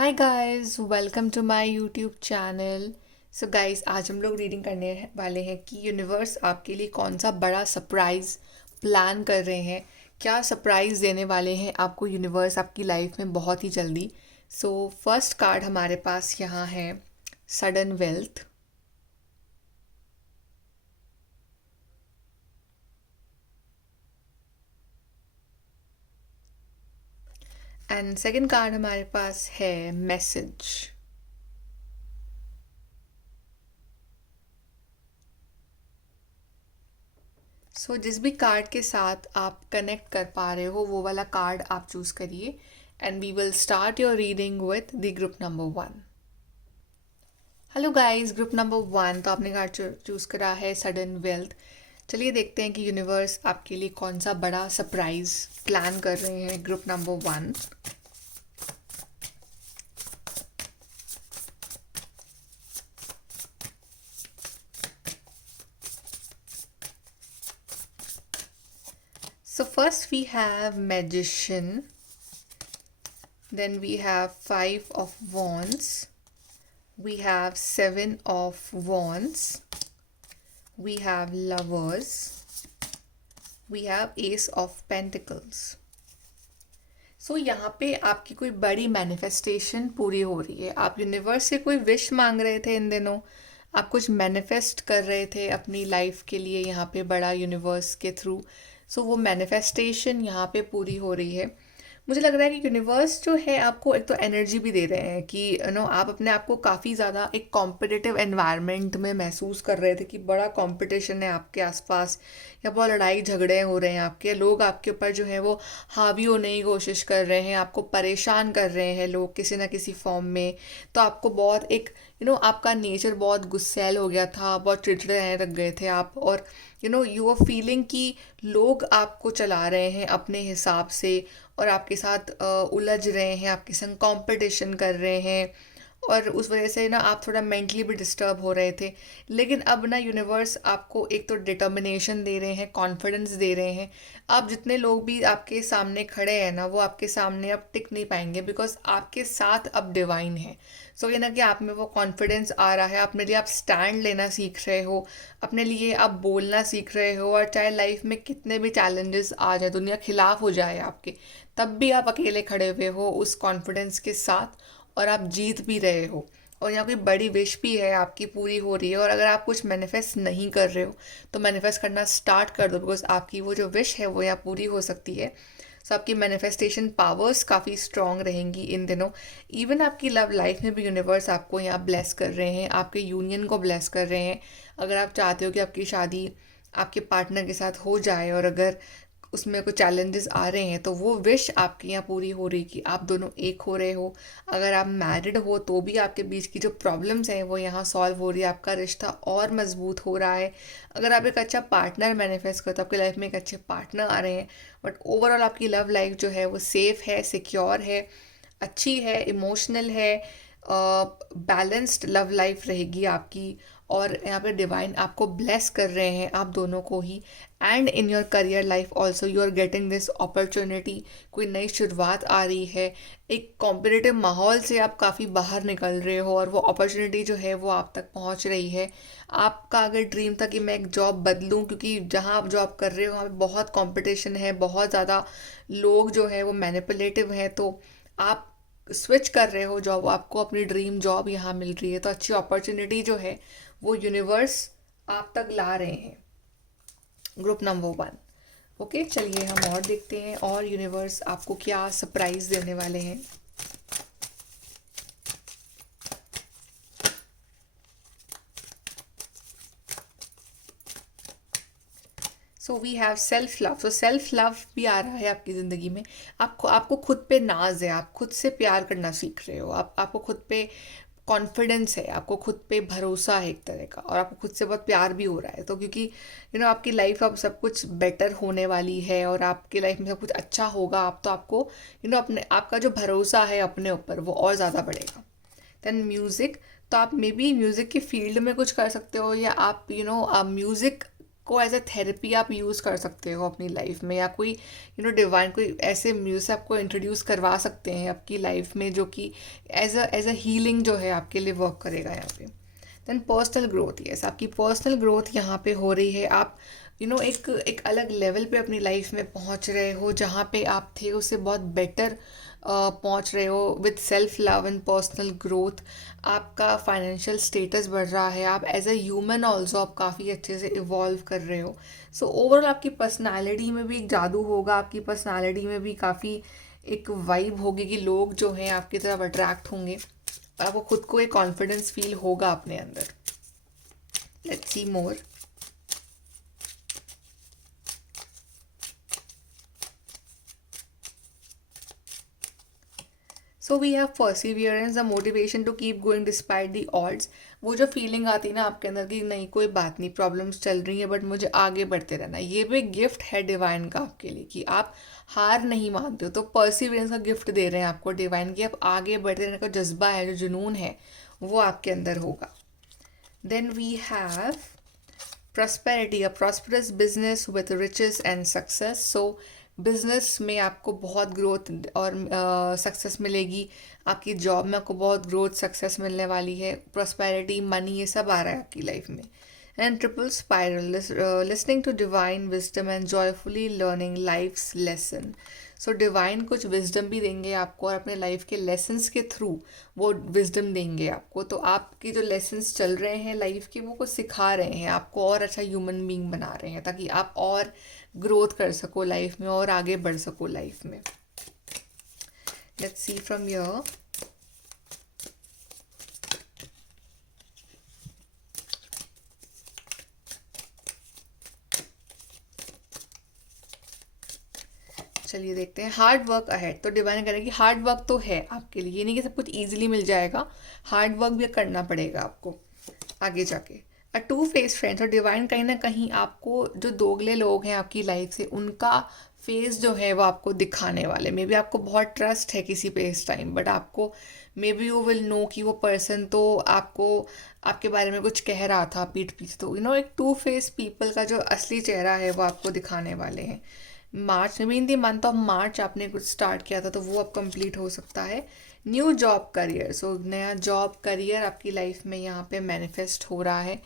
Hi guys, welcome to my YouTube channel. So guys, आज हम लोग रीडिंग करने वाले हैं कि यूनिवर्स आपके लिए कौन सा बड़ा सरप्राइज प्लान कर रहे हैं। क्या सरप्राइज देने वाले हैं आपको यूनिवर्स आपकी लाइफ में बहुत ही जल्दी। सो फर्स्ट कार्ड हमारे पास यहाँ है sudden wealth. And second card हमारे पास है मैसेज। सो जिस भी कार्ड के साथ आप कनेक्ट कर पा रहे हो वो वाला कार्ड आप चूज़ करिए and we will start your reading with the group number 1। Hello guys, group number 1 तो आपने कार्ड चूज़ करा है सडन वेल्थ। चलिए देखते हैं कि यूनिवर्स आपके लिए कौन सा बड़ा सरप्राइज प्लान कर रहे हैं group number 1। So first we have magician, then we have 5 of wands, we have 7 of wands, we have lovers, we have ace of pentacles। सो यहाँ पे आपकी कोई बड़ी मैनिफेस्टेशन पूरी हो रही है। आप यूनिवर्स से कोई विश मांग रहे थे इन दिनों, आप कुछ मैनिफेस्ट कर रहे थे अपनी लाइफ के लिए यहाँ पे बड़ा यूनिवर्स के थ्रू। सो वो मैनिफेस्टेशन यहाँ पे पूरी हो रही है। मुझे लग रहा है कि यूनिवर्स जो है आपको एक तो एनर्जी भी दे रहे हैं कि आप अपने आप को काफ़ी ज़्यादा एक कॉम्पिटिटिव एनवायरनमेंट में महसूस कर रहे थे कि बड़ा कंपटीशन है आपके आसपास, या बहुत लड़ाई झगड़े हो रहे हैं, आपके लोग आपके ऊपर जो है वो हावी होने की कोशिश कर रहे हैं, आपको परेशान कर रहे हैं लोग किसी ना किसी फॉर्म में। तो आपको बहुत एक आपका नेचर बहुत गुस्सैल हो गया था, बहुत चिड़चिड़े रहने लग गए थे आप, और यू आर फीलिंग कि लोग आपको चला रहे हैं अपने हिसाब से और आपके साथ उलझ रहे हैं, आपके संग कंपटीशन कर रहे हैं, और उस वजह से ना आप थोड़ा मेंटली भी डिस्टर्ब हो रहे थे। लेकिन अब ना यूनिवर्स आपको एक तो डिटर्मिनेशन दे रहे हैं, कॉन्फिडेंस दे रहे हैं। आप जितने लोग भी आपके सामने खड़े हैं ना, वो आपके सामने अब टिक नहीं पाएंगे, बिकॉज आपके साथ अब डिवाइन है। सो ये ना कि आप में वो कॉन्फिडेंस आ रहा है, अपने लिए आप स्टैंड लेना सीख रहे हो, अपने लिए आप बोलना सीख रहे हो, और चाहे लाइफ में कितने भी चैलेंजेस आ जाए, दुनिया खिलाफ हो जाए आपके, तब भी आप अकेले खड़े हुए हो उस कॉन्फिडेंस के साथ, और आप जीत भी रहे हो। और यहाँ कोई बड़ी विश भी है आपकी पूरी हो रही है। और अगर आप कुछ मैनिफेस्ट नहीं कर रहे हो तो मैनिफेस्ट करना स्टार्ट कर दो, बिकॉज आपकी वो जो विश है वो यहाँ पूरी हो सकती है। सो आपकी मैनिफेस्टेशन पावर्स काफ़ी स्ट्रॉन्ग रहेंगी इन दिनों। इवन आपकी लव लाइफ में भी यूनिवर्स आपको यहाँ ब्लेस कर रहे हैं, आपके यूनियन को ब्लेस कर रहे हैं। अगर आप चाहते हो कि आपकी शादी आपके पार्टनर के साथ हो जाए, और अगर उसमें कुछ चैलेंजेस आ रहे हैं, तो वो विश आपके यहाँ पूरी हो रही कि आप दोनों एक हो रहे हो। अगर आप मैरिड हो तो भी आपके बीच की जो प्रॉब्लम्स हैं वो यहाँ सॉल्व हो रही है, आपका रिश्ता और मजबूत हो रहा है। अगर आप एक अच्छा पार्टनर मैनिफेस्ट करते हो, आपकी लाइफ में एक अच्छे पार्टनर आ रहे हैं। बट ओवरऑल आपकी लव लाइफ जो है वो सेफ है, सिक्योर है, अच्छी है, इमोशनल है, बैलेंस्ड लव लाइफ रहेगी आपकी। और यहाँ पे डिवाइन आपको ब्लेस कर रहे हैं आप दोनों को ही। And in your career life also you are getting this opportunity, कोई नई शुरुआत आ रही है, एक कॉम्पिटिटिव माहौल से आप काफ़ी बाहर निकल रहे हो, और वो अपॉर्चुनिटी जो है वो आप तक पहुंच रही है। आपका अगर ड्रीम था कि मैं एक जॉब बदलूं, क्योंकि जहां आप जॉब कर रहे हो वहाँ पे बहुत कंपटीशन है, बहुत ज़्यादा लोग जो है वो मैनिपुलेटिव हैं, तो आप स्विच कर रहे हो जॉब, आपको अपनी ड्रीम जॉब यहाँ मिल रही है, तो अच्छी अपॉर्चुनिटी जो है वो यूनिवर्स आप तक ला रहे हैं ग्रुप नंबर 1। ओके, चलिए हम और देखते हैं और यूनिवर्स आपको क्या सरप्राइज देने वाले हैं। So we have self love. So self love भी आ रहा है आपकी ज़िंदगी में। आपको खुद पे नाज है, आप खुद से प्यार करना सीख रहे हो, आपको खुद पे कॉन्फिडेंस है, आपको खुद पे भरोसा है एक तरह का, और आपको खुद से बहुत प्यार भी हो रहा है। तो क्योंकि आपकी लाइफ अब सब कुछ बेटर होने वाली है, और आपकी लाइफ में सब कुछ अच्छा होगा, आप तो आपको अपने आपका जो भरोसा है अपने ऊपर वो और ज़्यादा बढ़ेगा। देन म्यूज़िक, तो आप मे बी म्यूज़िक की फील्ड में कुछ कर सकते हो, या आप म्यूज़िक को एज अ थेरेपी आप यूज़ कर सकते हो अपनी लाइफ में, या कोई डिवाइन कोई ऐसे म्यूज़िक आपको इंट्रोड्यूस करवा सकते हैं आपकी लाइफ में जो कि एज अ हीलिंग जो है आपके लिए वर्क करेगा यहाँ पे। देन पर्सनल ग्रोथ, यस आपकी पर्सनल ग्रोथ यहाँ पे हो रही है। आप एक अलग लेवल पे अपनी लाइफ में पहुँच रहे हो, जहाँ पे आप थे उससे बहुत बेटर पहुँच रहे हो with self love and personal growth. आपका फाइनेंशियल स्टेटस बढ़ रहा है, आप एज अ ह्यूमन ऑल्सो आप काफ़ी अच्छे से इवॉल्व कर रहे हो। सो ओवरऑल आपकी पर्सनालिटी में भी एक जादू होगा, आपकी पर्सनालिटी में भी काफ़ी एक वाइब होगी कि लोग जो हैं आपकी तरफ अट्रैक्ट होंगे, आपको खुद को एक कॉन्फिडेंस फील होगा अपने अंदर। Let's see more. So we have perseverance, the motivation to keep going despite the odds. वो जो फीलिंग आती है ना आपके अंदर कि नहीं कोई बात नहीं, प्रॉब्लम्स चल रही हैं बट मुझे आगे बढ़ते रहना, ये भी एक गिफ्ट है डिवाइन का आपके लिए कि आप हार नहीं मानते हो। तो परसिवियरेंस का गिफ्ट दे रहे हैं आपको डिवाइन की, आप आगे बढ़ते रहने का जज्बा है, जो जुनून है वो आपके अंदर होगा। Then we have prosperity, a prosperous business with riches and success. So business में आपको बहुत ग्रोथ और सक्सेस मिलेगी, आपकी जॉब में आपको बहुत ग्रोथ सक्सेस मिलने वाली है, प्रॉस्पेरिटी मनी ये सब आ रहा है आपकी लाइफ में। And triple spiral, listening to divine wisdom and joyfully learning life's lesson. So divine कुछ विजडम भी देंगे आपको और अपने लाइफ के लेसन्स के थ्रू वो विजडम देंगे आपको। तो आपके जो लेसन्स चल रहे हैं लाइफ के वो कुछ सिखा रहे हैं आपको, और अच्छा ह्यूमन बीइंग बना रहे हैं ताकि आप और ग्रोथ कर सको लाइफ में और आगे बढ़ सको लाइफ में। Let's see from here. चलिए देखते हैं हार्ड वर्क अहेड। तो डिवाइन कह रहे हैं कि हार्ड वर्क तो है आपके लिए, ये नहीं कि सब कुछ इजीली मिल जाएगा, हार्ड वर्क भी करना पड़ेगा आपको आगे जाके। अ टू फेस फ्रेंड, तो डिवाइन कहीं ना कहीं आपको जो दोगले लोग हैं आपकी लाइफ से उनका फेस जो है वो आपको दिखाने वाले। मे बी आपको बहुत ट्रस्ट है किसी पे इस टाइम, बट आपको maybe you will know कि वो पर्सन तो आपको आपके बारे में कुछ कह रहा था पीठ पीछे। तो एक टू फेस पीपल का जो असली चेहरा है वो आपको दिखाने वाले हैं। मार्च में, इन दी मंथ ऑफ मार्च आपने कुछ स्टार्ट किया था तो वो अब कंप्लीट हो सकता है। न्यू जॉब करियर, सो नया जॉब करियर आपकी लाइफ में यहाँ पे मैनिफेस्ट हो रहा है।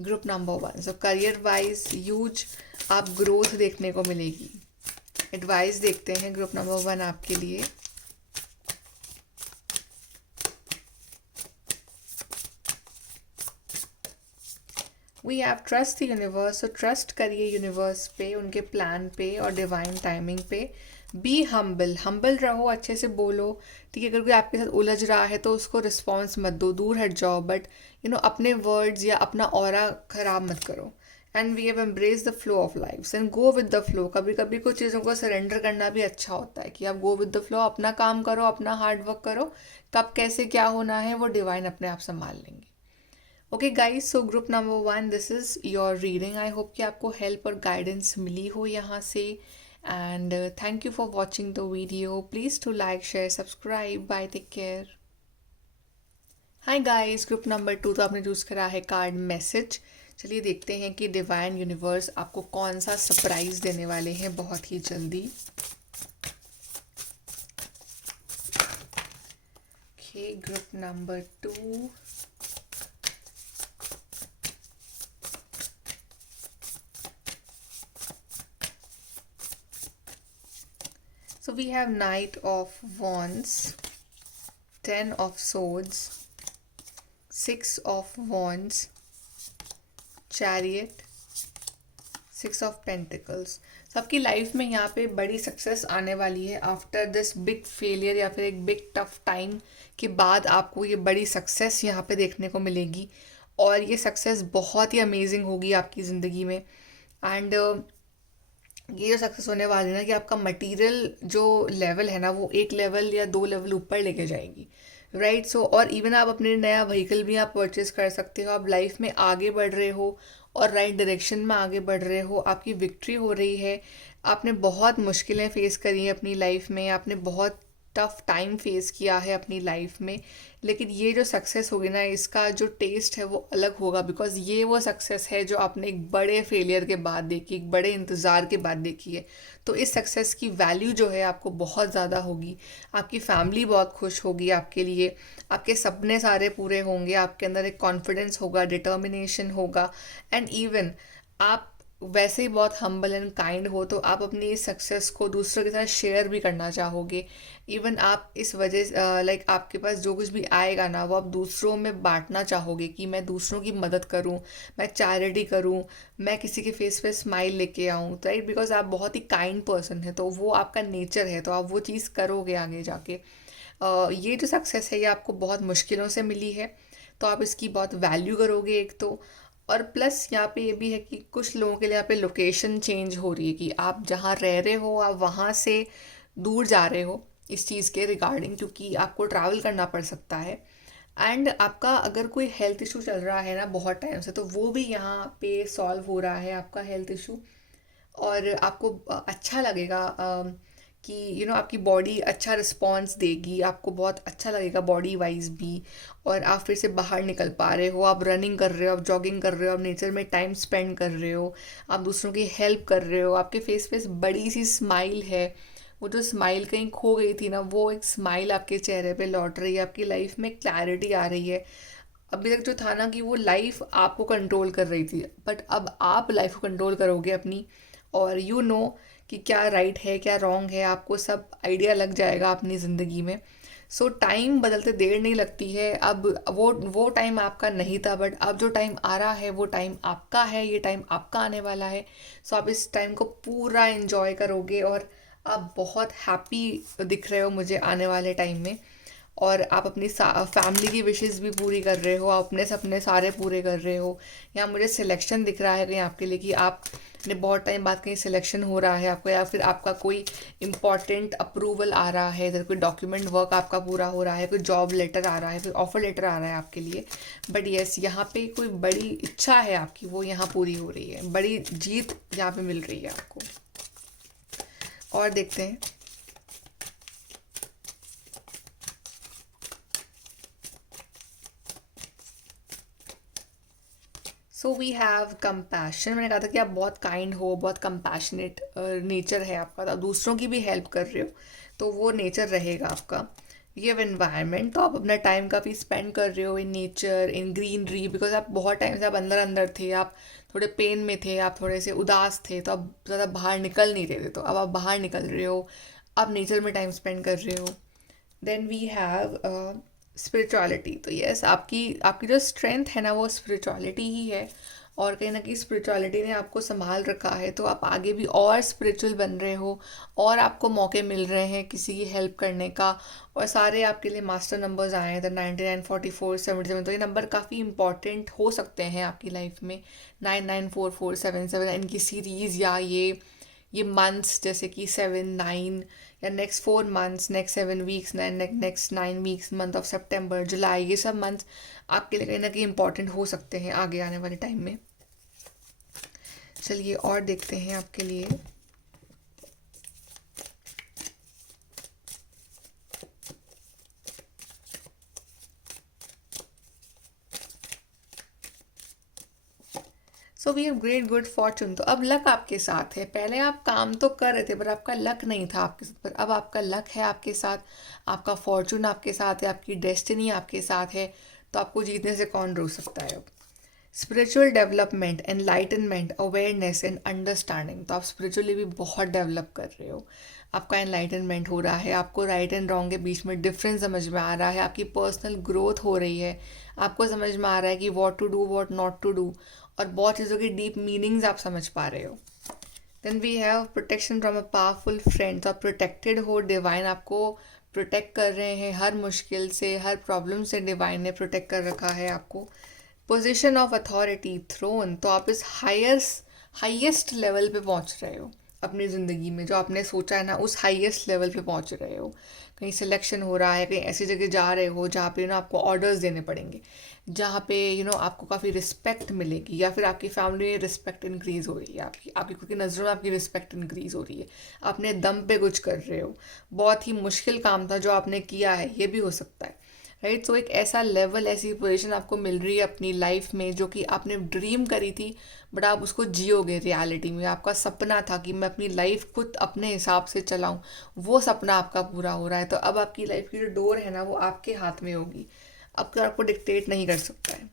ग्रुप नंबर 1, सो करियर वाइज ह्यूज आप ग्रोथ देखने को मिलेगी। एडवाइस देखते हैं ग्रुप नंबर 1 आपके लिए। We have trust the universe, तो ट्रस्ट करिए यूनिवर्स पे, उनके प्लान पे और डिवाइन टाइमिंग पे। बी हम्बल, हम्बल रहो, अच्छे से बोलो, ठीक है। अगर कोई आपके साथ उलझ रहा है तो उसको रिस्पॉन्स मत दो, दूर हट जाओ, बट अपने वर्ड्स या अपना ऑरा खराब मत करो। And we have embrace the flow of life and go with the flow. कभी कभी कुछ चीज़ों को सरेंडर करना भी अच्छा होता है कि आप गो विद द फ्लो, अपना काम करो, अपना हार्ड वर्क करो, कब कैसे क्या होना है वो डिवाइन अपने आप संभाल लेंगे। Okay guys, so group number 1, this is your reading. I hope कि आपको हेल्प और गाइडेंस मिली हो यहाँ से। And thank you for watching the video. Please to like share subscribe. Bye, take care. Hi guys, group number 2 तो आपने choose करा है कार्ड मैसेज। चलिए देखते हैं कि डिवाइन यूनिवर्स आपको कौन सा सरप्राइज देने वाले हैं बहुत ही जल्दी। Okay, group number 2, so we have Knight of Wands, 10 of Swords, 6 of Wands, Chariot, 6 of Pentacles। सबकी लाइफ में यहाँ पे बड़ी सक्सेस आने वाली है आफ्टर दिस बिग फेलियर, या फिर एक बिग टफ टाइम के बाद आपको ये बड़ी सक्सेस यहाँ पे देखने को मिलेगी। और ये सक्सेस बहुत ही अमेजिंग होगी आपकी ज़िंदगी में। एंड ये जो सक्सेस होने वाली है ना कि आपका मटेरियल जो लेवल है ना वो एक लेवल या 2 लेवल ऊपर लेके जाएगी, राइट। सो और इवन आप अपने नया व्हीकल भी आप परचेज कर सकते हो। आप लाइफ में आगे बढ़ रहे हो और राइट डायरेक्शन में आगे बढ़ रहे हो, आपकी विक्ट्री हो रही है। आपने बहुत मुश्किलें फेस करी हैं अपनी लाइफ में, आपने बहुत टफ टाइम फेस किया है अपनी लाइफ में, लेकिन ये जो सक्सेस होगी ना, इसका जो टेस्ट है वो अलग होगा, बिकॉज ये वो सक्सेस है जो आपने एक बड़े फेलियर के बाद देखी, एक बड़े इंतज़ार के बाद देखी है। तो इस सक्सेस की वैल्यू जो है आपको बहुत ज़्यादा होगी। आपकी फैमिली बहुत खुश होगी आपके लिए, आपके सपने सारे पूरे होंगे, आपके अंदर एक कॉन्फिडेंस होगा, डिटर्मिनेशन होगा, एंड इवन आप वैसे ही बहुत हम्बल एंड काइंड हो, तो आप अपनी इस सक्सेस को दूसरों के साथ शेयर भी करना चाहोगे। इवन आप इस वजह लाइक आपके पास जो कुछ भी आएगा ना, वो आप दूसरों में बांटना चाहोगे कि मैं दूसरों की मदद करूं, मैं चैरिटी करूं, मैं किसी के फेस पे स्माइल लेके आऊं, राइट? बिकॉज आप बहुत ही काइंड पर्सन है, तो वो आपका नेचर है, तो आप वो चीज़ करोगे आगे जाके। ये जो सक्सेस है ये आपको बहुत मुश्किलों से मिली है, तो आप इसकी बहुत वैल्यू करोगे एक तो। और प्लस यहाँ पे ये भी है कि कुछ लोगों के लिए यहाँ पे लोकेशन चेंज हो रही है, कि आप जहाँ रह रहे हो आप वहाँ से दूर जा रहे हो इस चीज़ के रिगार्डिंग, क्योंकि आपको ट्रैवल करना पड़ सकता है। एंड आपका अगर कोई हेल्थ इशू चल रहा है ना बहुत टाइम से, तो वो भी यहाँ पे सॉल्व हो रहा है आपका हेल्थ इशू। और आपको अच्छा लगेगा कि आपकी बॉडी अच्छा रिस्पॉन्स देगी, आपको बहुत अच्छा लगेगा बॉडी वाइज भी। और आप फिर से बाहर निकल पा रहे हो, आप रनिंग कर रहे हो, आप जॉगिंग कर रहे हो, आप नेचर में टाइम स्पेंड कर रहे हो, आप दूसरों की हेल्प कर रहे हो, आपके फेस पे बड़ी सी स्माइल है। वो जो स्माइल कहीं खो गई थी ना, वो एक स्माइल आपके चेहरे पे लौट रही है, आपकी लाइफ में क्लैरिटी आ रही है। अभी तक जो था ना कि वो लाइफ आपको कंट्रोल कर रही थी, बट अब आप लाइफ को कंट्रोल करोगे अपनी। और कि क्या राइट है क्या रॉन्ग है, आपको सब आइडिया लग जाएगा अपनी ज़िंदगी में। सो टाइम बदलते देर नहीं लगती है। अब वो टाइम आपका नहीं था, बट अब जो टाइम आ रहा है वो टाइम आपका है, ये टाइम आपका आने वाला है। सो आप इस टाइम को पूरा इन्जॉय करोगे, और आप बहुत हैप्पी दिख रहे हो मुझे आने वाले टाइम में। और आप अपनी फैमिली की विशेस भी पूरी कर रहे हो, आप अपने सपने सारे पूरे कर रहे हो। यहाँ मुझे सिलेक्शन दिख रहा है कहीं आपके लिए, कि आपने बहुत टाइम बाद कहीं सिलेक्शन हो रहा है आपको, या फिर आपका कोई इम्पॉर्टेंट अप्रूवल आ रहा है, इधर कोई डॉक्यूमेंट वर्क आपका पूरा हो रहा है, कोई जॉब लेटर आ रहा है, कोई ऑफर लेटर आ रहा है आपके लिए। बट येस, यहाँ पे कोई बड़ी इच्छा है आपकी, वो यहाँ पूरी हो रही है, बड़ी जीत यहाँ पे मिल रही है आपको। और देखते हैं। So we have compassion. मैंने कहा था कि आप बहुत काइंड हो, बहुत कंपैशनेट नेचर है आपका, तो आप दूसरों की भी हेल्प कर रहे हो, तो वो नेचर रहेगा आपका। ये एनवायरनमेंट, तो आप अपना टाइम काफ़ी स्पेंड कर रहे हो in nature, in greenery, because आप बहुत टाइम से आप अंदर अंदर थे, आप थोड़े पेन में थे, आप थोड़े से उदास थे, तो आप ज़्यादा बाहर निकल नहीं रहे थे, तो अब आप बाहर निकल रहे हो, आप नेचर में टाइम स्पेंड कर रहे हो। Then we have spirituality. तो यस, आपकी आपकी जो स्ट्रेंथ है ना, वो स्पिरिचुअलिटी ही है, और कहीं ना कहीं स्पिरिचुअलिटी ने आपको संभाल रखा है, तो आप आगे भी और स्पिरिचुअल बन रहे हो, और आपको मौके मिल रहे हैं किसी की हेल्प करने का। और सारे आपके लिए मास्टर नंबर्स आए हैं, 99, 44, 77, तो ये नंबर काफ़ी इंपॉर्टेंट हो सकते हैं आपकी लाइफ में। 994477, इनकी सीरीज़, या ये मंथ्स, जैसे कि 7, 9, या next 4 months, next 7 weeks, next 9 weeks, month of सितंबर, जुलाई, ये सब मंथ्स आपके लिए कहीं ना कहीं इंपॉर्टेंट हो सकते हैं आगे आने वाले टाइम में। चलिए और देखते हैं आपके लिए। So we have great good fortune. तो अब लक आपके साथ है। पहले आप काम तो कर रहे थे, पर आपका लक नहीं था आपके साथ, पर अब आपका लक है आपके साथ, आपका फॉर्चून आपके साथ है, आपकी डेस्टिनी आपके साथ है, तो आपको जीतने से कौन रोक सकता है अब। Spiritual development, enlightenment, awareness and understanding, तो आप स्पिरिचुअली भी बहुत डेवलप कर रहे हो, आपका एनलाइटनमेंट हो रहा है, आपको राइट एंड रॉन्ग के बीच में डिफरेंस समझ में आ रहा है, आपकी पर्सनल ग्रोथ हो रही है, आपको समझ में आ रहा है कि what to do what not to do, और बहुत चीज़ों की डीप मीनिंग्स आप समझ पा रहे हो। Then we have protection from a powerful friend, तो आप प्रोटेक्टेड हो, डिवाइन आपको प्रोटेक्ट कर रहे हैं हर मुश्किल से, हर प्रॉब्लम से डिवाइन ने प्रोटेक्ट कर रखा है आपको। पोजीशन ऑफ अथॉरिटी, थ्रोन, तो आप इस हाईएस्ट लेवल पे पहुंच रहे हो, अपनी ज़िंदगी में जो आपने सोचा है ना, उस हाईएस्ट लेवल पे पहुंच रहे हो, कहीं सिलेक्शन हो रहा है, कहीं ऐसी जगह जा रहे हो जहाँ पे आपको ऑर्डर्स देने पड़ेंगे, जहाँ पे आपको काफ़ी रिस्पेक्ट मिलेगी, या फिर आपकी फैमिली में रिस्पेक्ट इंक्रीज़ हो रही है, आपकी आपकी खुद की नज़रों में आपकी रिस्पेक्ट इंक्रीज़ हो रही है, अपने दम पे कुछ कर रहे हो, बहुत ही मुश्किल काम था जो आपने किया है, ये भी हो सकता है, राइट। सो एक ऐसा लेवल, ऐसी पोजीशन आपको मिल रही है अपनी लाइफ में जो कि आपने ड्रीम करी थी, बट आप उसको जियोगे रियलिटी में। आपका सपना था कि मैं अपनी लाइफ खुद अपने हिसाब से चलाऊं, वो सपना आपका पूरा हो रहा है। तो अब आपकी लाइफ की जो डोर है ना, वो आपके हाथ में होगी, अब तो आपको डिक्टेट नहीं कर सकता है।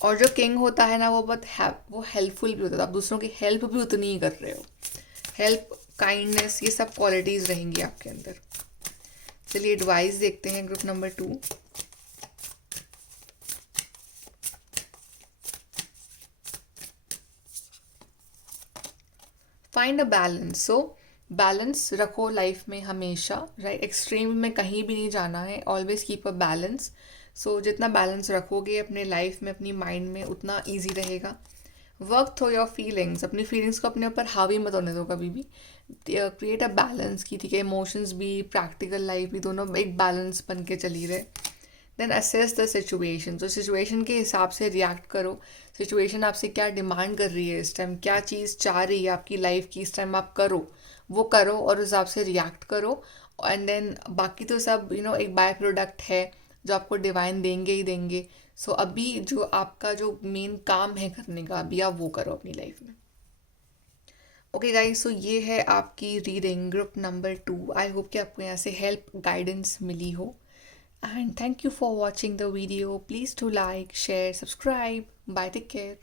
और जो किंग होता है ना, वो वो हेल्पफुल भी होता है, आप दूसरों की हेल्प भी उतनी ही कर रहे हो। हेल्प, काइंडनेस, ये सब क्वालिटीज़ रहेंगी आपके अंदर। चलिए एडवाइस देखते हैं group number 2। Find a balance. So balance रखो लाइफ में हमेशा, राइट। एक्सट्रीम में कहीं भी नहीं जाना है, ऑलवेज कीप अ बैलेंस। सो जितना बैलेंस रखोगे अपने लाइफ में, अपनी माइंड में, उतना ईजी रहेगा। वर्क थ्रू योर फीलिंग्स, अपनी फीलिंग्स को अपने ऊपर हावी मत होने दो कभी भी। क्रिएट अ बैलेंस की, ठीक है, इमोशंस भी, प्रैक्टिकल लाइफ भी, दोनों एक बैलेंस बन के चली रहे। देन असेस द सिचुएशन, तो सिचुएशन के हिसाब से रिएक्ट करो। सिचुएशन आपसे क्या डिमांड कर रही है इस टाइम, क्या चीज़ चाह रही है आपकी लाइफ की इस टाइम, आप करो, वो करो और उस हिसाब से रिएक्ट करो। एंड देन बाकी तो सब एक बाय प्रोडक्ट है जो आपको डिवाइन देंगे ही देंगे। सो अभी जो आपका जो मेन काम है करने का, अभी आप वो करो अपनी लाइफ में। ओके गाइस, सो ये है आपकी रीडिंग ग्रुप नंबर 2। आई होप कि आपको यहाँ से हेल्प, गाइडेंस मिली हो। And thank you for watching the video. Please do like, share, subscribe. Bye, take care.